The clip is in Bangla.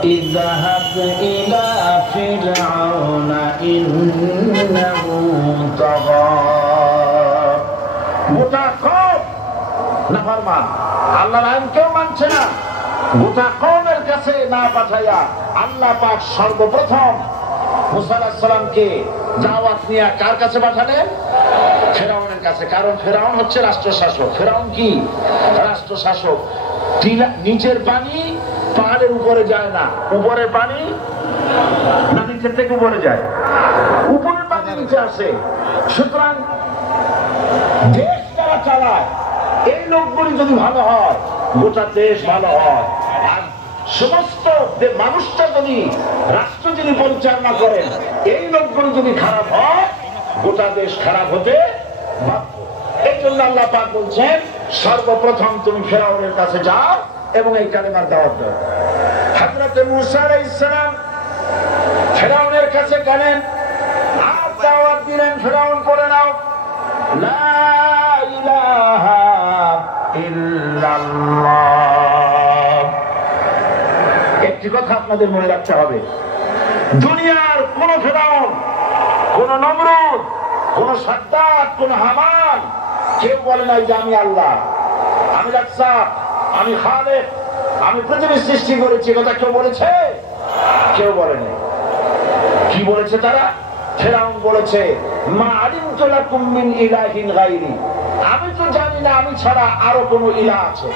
اذهب إلى فرعون إنه طغى গোটা কওম নাফরমান, আল্লাহর আইন কেউ মানছে না। গোটা কওমের কাছে না পাঠাইয়া আল্লাহ পাক সর্বপ্রথম মুসা আলাইহিস সালামকে দাওয়াত নিয়ে কার কাছে পাঠালেন? ফেরাউনের কাছে। কারণ ফেরাউন হচ্ছে রাষ্ট্রশাসক। ফেরাউন কি রাষ্ট্রশাসক? নিচের পানি পাহাড়ের উপরে যায় না, উপরের পানি না নিচের থেকে উপরে যায়, উপরের পানি নিচে আসে। সুতরাং দেশ যারা চালায় এই লোকগুলি যদি ভালো হয় গোটা দেশ ভালো হয়, আর সমস্ত মানুষটা যদি রাষ্ট্র যিনি পরিচালনা করেন এই লোকগুলি যদি খারাপ হয় গোটা দেশ খারাপ হতে বাধ্য। এই জন্য আল্লাহ পাক বলছেন সর্বপ্রথম তুমি ফেরাউনের কাছে যাও এবং এই কালেমার দাওয়াত দাও। হযরত মুসা আলাইহিস সালাম ফেরাউনের কাছে গেলেন আর দাওয়াত দিলেন। ফেরাউন বলে নাও লা ইলাহা ইল্লাল্লাহ। একটি কথা আপনাদের মনে রাখতে হবে, দুনিয়ার কোন ফেরাউন, কোন নমরুদ, কোন সাদ্দাত, কোন হামান কেউ বলে নাই যে আমি আল্লাহ, আমি রাজ্জাক, আমি খালেক, আমি পৃথিবীর সৃষ্টি করেছি। কথা কেউ বলেছে? কেউ বলেনি। কি বলেছে তারা? ফেরাউন বলেছে মা আলিমতু লাকুম মিন ইলাহিন গায়রি, আমি তো জানি না আমি ছাড়া আরো কোন ইলাহ আছে।